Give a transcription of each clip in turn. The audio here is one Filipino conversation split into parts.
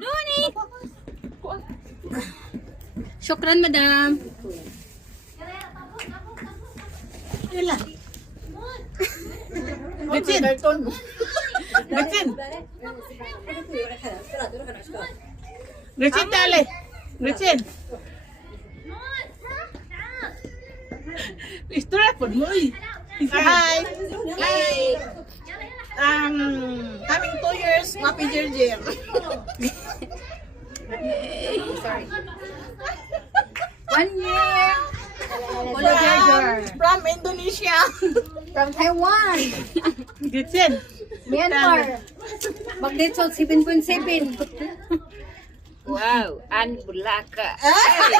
Noni! Syukran, madam. Yala. Gretchen. Gretchen. Gretchen, dali. Gretchen. Istora po mo eh. Hi. Hi. Coming 2 years, Mapi Jerjer. Sorry. 1 year. Polo Jerjer. From Indonesia. From Taiwan. Gretchen. Myanmar. Magdate sa 7.7. Wow, an bulaka. Hey.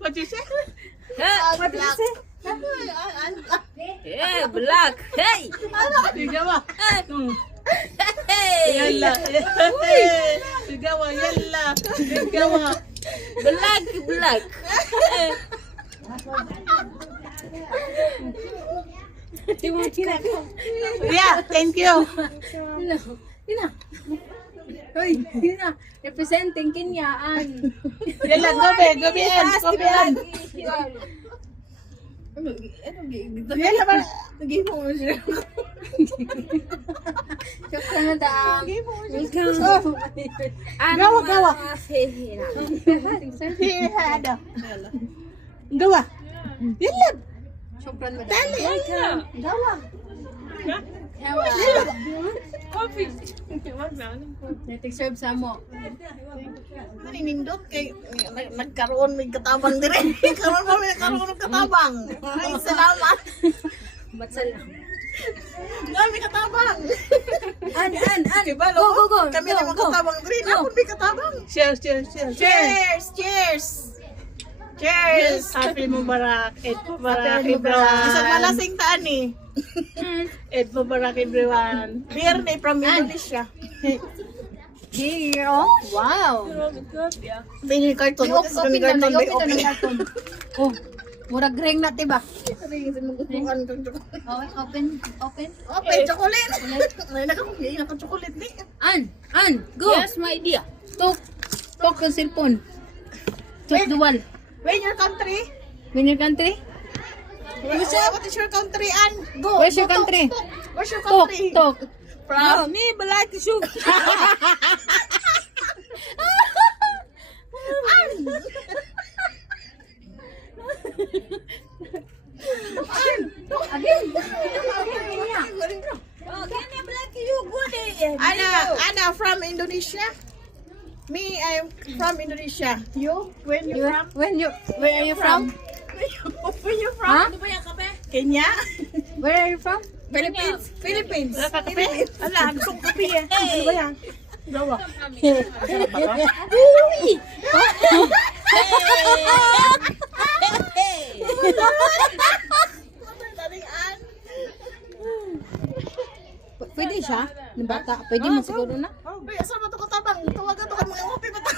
What you say? What did you say? Yeah, black. Hey. Sigawa. Hey. Yalla. Sigawa, yalla. Sigawa. Black. Yeah, thank you. Tina. Hoy, Tina. Representing Kenyaan. Yalla, gabi yan. Yalla ba? Nag-ipo mo siya. Syukran, madam. Gawa. Hihada. Gawa. Yalla. Syukran, madam. Dali. Gawa. Hewa. Coffee. Natig-serve sa mo. Naninindot kay nagkaroon may katabang dire. Karoon pa may nagkaroon ng katabang. Ay, salamat. Batsal. Dami katabang. An. Diba, Go. Kami naman katabang dire. Ako may katabang. Cheers. Cheers. Happy Mubarak. Eid Mubarak. Isang malasing taan eh. Eid Mubarak everyone. Beer ni from Indonesia. Here, oh. Wow. Bini carton. What is Open bini na, carton? open na ng karton. Oh, murag ring na, diba? Oh, open. Open, chocolate. May naka-chocolate ni. An, go. Yes, my dear. Talk ng cellphone. Talk the wall. Where in your country? When your country? What is your country, Ann? Go. Where's your go, country? Talk. Where's your Talk. country? No, me black soup. Again. Oh, can you black you good? Anna from Indonesia. Me, I'm from Indonesia. You? When you from? Where are you from? Where you from? Huh? Kenya? Where are you from? Philippines. Kape? Ala, gusto ko kape eh. Ano ba yan? Gawa. Uy! Pwede siya? Ng bata? Pwede mo siguro na? Oh, bay, asa ba ito katabang? Tawagan ito ka mga ngopi ba ito?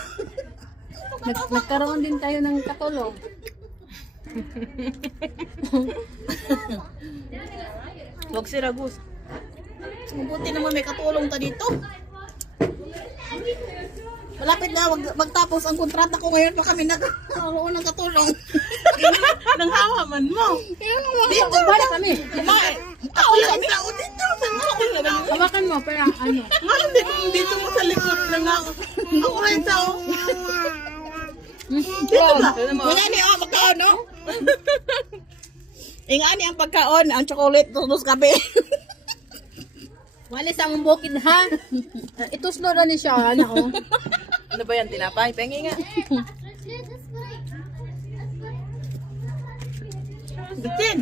Nagkaroon din tayo ng katulong. Huwag si Ragus. Mabuti naman may katulong ta dito. Malapit na magtapos ang kontrata ko ngayon pa kami nagkaroon ng katulong. Nang hawaman mo. Dito ba kami? Ako lang tao dito. Hawakan mo, pero ano? Ngayon dito mo sa likod lang ako. Ako rin tao. Dito ba? Wala ni ako magkaon, no? Ingani ang pagkaon, ang chocolate, tulos kape. Wala sa mong bukid, ha? Ito slow na ni siya, ano? Ano ba yan, tinapay? Pengi nga. Gretchen.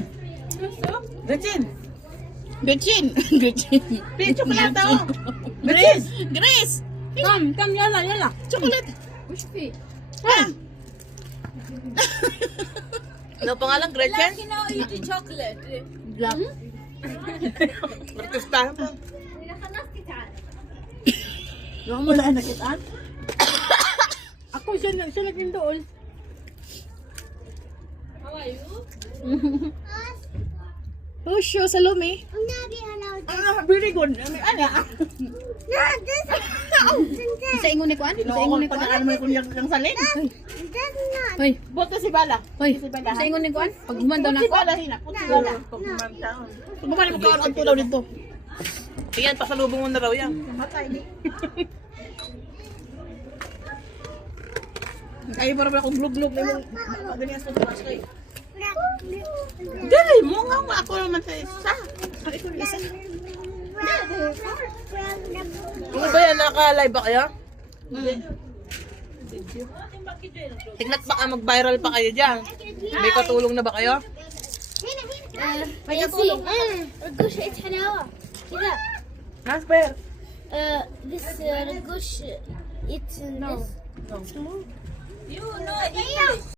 Pin chocolate ako. Grace. Come, yala. Chocolate. Which fee? Ano pangalan, Gretchen? You know, eat the chocolate. Black. Artistahan mo. Yung mo lang nakitaan? Ako siya naging doon. How are you? Pusyo sa lumi. Very good. Ano? Sa ingon ni Kuan? Sa ingon ni Kuan? Pag-aan mo yung salin. Hoy, Boto si Bala. hoy. Si Bala. Sa ingon ni Kuan? Pag humandaw na Si ako. Bala hina. Si Bala. Pag bumalik mo kaon ang tulaw dito. Ayan, pasalubong mo na raw yan. Ay, parang akong glug-glug na yung ganyan sa tumas kayo. Dali mo nga ako naman sa isa. Ito yung isa. Ano ba yan? Naka-live ba kayo? Tignan baka mag-viral pa kayo dyan. May katulong na ba kayo? ياسين رجوش عيد حلاوة كذا Nasper! this رجوش it's You know English.